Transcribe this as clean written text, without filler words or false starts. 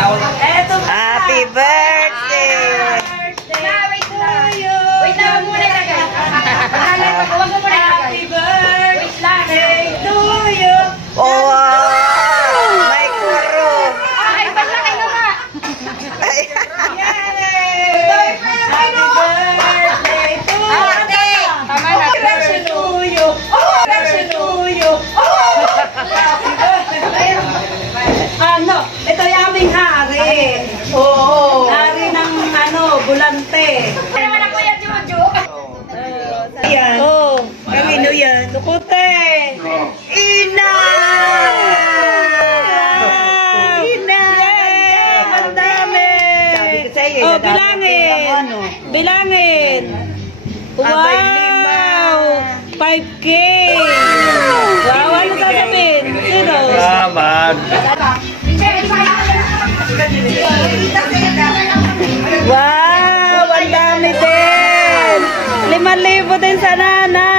Happy birthday! Wait lang muna lagay. Huwag mo muna lagay. Happy birthday to you. Oh, wow! May kuro! Ay, basta kayo nga. Ay, Happy birthday to you. Tama na. Happy birthday to you. Happy birthday to you. Happy birthday. Ano? Ito yung aming hari. Oo. Hari ng bulante. Ano naman ako yan, Jojo? Ayan. Oh. Kamino yan? Lukute. Ina! Ina! Ang dami. Sabi ko sa'yo, Oh, dadami bilangin. ang ano. Bilangin. Abay, Wow! 5K. Wow, ano sasabihin? Sino? Salamat. Wow, ang dami din. 5,000 din sa nanay.